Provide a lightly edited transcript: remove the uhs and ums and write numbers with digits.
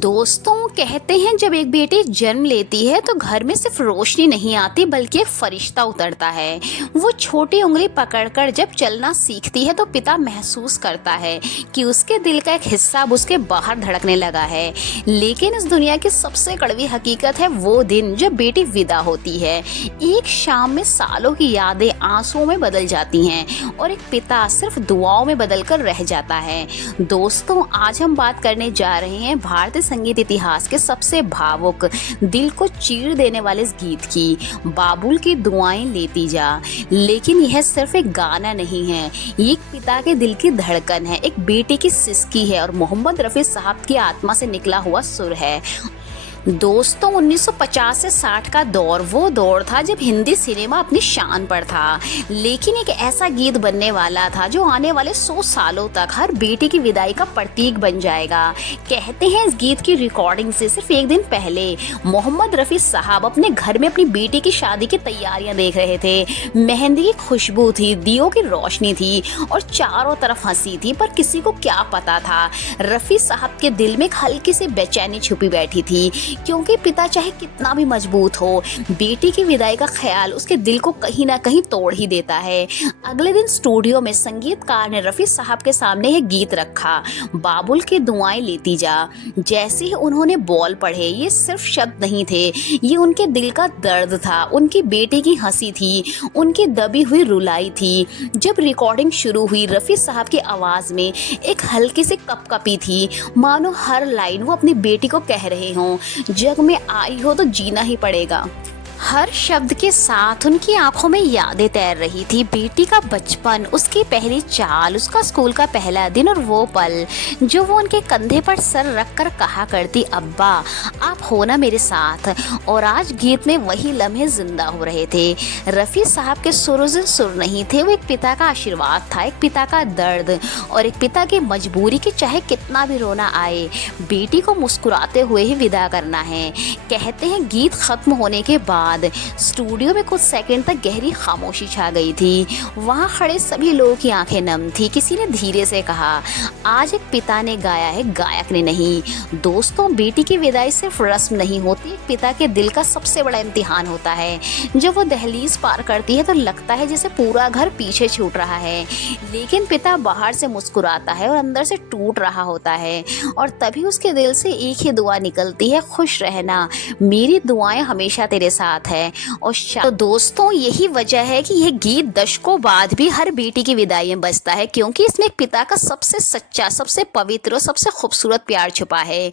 दोस्तों कहते हैं जब एक बेटी जन्म लेती है तो घर में सिर्फ रोशनी नहीं आती बल्कि एक फरिश्ता उतरता है। वो छोटी उंगली पकड़कर जब चलना सीखती है तो पिता महसूस करता है कि उसके दिल का एक हिस्सा अब उसके बाहर धड़कने लगा है। लेकिन इस दुनिया की सबसे कड़वी हकीकत है वो दिन जब बेटी विदा होती है। एक शाम में सालों की यादें आंसुओं में बदल जाती हैं और एक पिता सिर्फ दुआओं में बदल कर रह जाता है। दोस्तों आज हम बात करने जा रहे हैं भारतीय संगीत इतिहास के सबसे भावुक, दिल को चीर देने वाले इस गीत की, बाबुल की दुआएं लेती जा। लेकिन यह सिर्फ एक गाना नहीं है, ये एक पिता के दिल की धड़कन है, एक बेटी की सिसकी है और मोहम्मद रफ़ी साहब की आत्मा से निकला हुआ सुर है। दोस्तों 1950 से 60 का दौर वो दौर था जब हिंदी सिनेमा अपनी शान पर था, लेकिन एक ऐसा गीत बनने वाला था जो आने वाले 100 सालों तक हर बेटी की विदाई का प्रतीक बन जाएगा। कहते हैं इस गीत की रिकॉर्डिंग से सिर्फ एक दिन पहले मोहम्मद रफ़ी साहब अपने घर में अपनी बेटी की शादी की तैयारियां देख रहे थे। मेहंदी की खुशबू थी, दियों की रोशनी थी और चारों तरफ हंसी थी, पर किसी को क्या पता था रफ़ी साहब के दिल में एक हल्की सी बेचैनी छुपी बैठी थी, क्योंकि पिता चाहे कितना भी मजबूत हो, बेटी की विदाई का ख्याल उसके दिल को कहीं ना कहीं तोड़ ही देता है। अगले दिन स्टूडियो में संगीतकार ने रफ़ी साहब के सामने यह गीत रखा, बाबुल की दुआएं लेती जा। जैसे ही उन्होंने बोल पढ़े, ये सिर्फ शब्द नहीं थे, ये उनके दिल का दर्द था, उनकी बेटी की हंसी थी, उनकी दबी हुई रुलाई थी। जब रिकॉर्डिंग शुरू हुई, रफ़ी साहब की आवाज़ में एक हल्की सी कपकपी थी, मानो हर लाइन वो अपनी बेटी को कह रहे हों, जग में आई हो तो जीना ही पड़ेगा। हर शब्द के साथ उनकी आंखों में यादें तैर रही थी, बेटी का बचपन, उसकी पहली चाल, उसका स्कूल का पहला दिन और वो पल जो वो उनके कंधे पर सर रखकर कहा करती, अब्बा आप हो ना मेरे साथ। और आज गीत में वही लम्हे जिंदा हो रहे थे। रफ़ी साहब के सुर सुर नहीं थे, वो एक पिता का आशीर्वाद था, एक पिता का दर्द और एक पिता की मजबूरी कि चाहे कितना भी रोना आए, बेटी को मुस्कुराते हुए ही विदा करना है। कहते हैं गीत खत्म होने के बाद स्टूडियो में कुछ सेकंड तक गहरी खामोशी छा गई थी। वहां खड़े सभी लोगों की आंखें नम थी। किसी ने धीरे से कहा, आज एक पिता ने गाया है, गायक ने नहीं। दोस्तों बेटी की विदाई सिर्फ रस्म नहीं होती, एक पिता के दिल का सबसे बड़ा इम्तिहान होता है। जब वो दहलीज पार करती है तो लगता है जैसे पूरा घर पीछे छूट रहा है, लेकिन पिता बाहर से मुस्कुराता है और अंदर से टूट रहा होता है। और तभी उसके दिल से एक ही दुआ निकलती है, खुश रहना, मेरी दुआएं हमेशा तेरे साथ है। और तो दोस्तों यही वजह है कि यह गीत दशकों बाद भी हर बेटी की विदाई में बजता है, क्योंकि इसमें एक पिता का सबसे सच्चा, सबसे पवित्र और सबसे खूबसूरत प्यार छुपा है।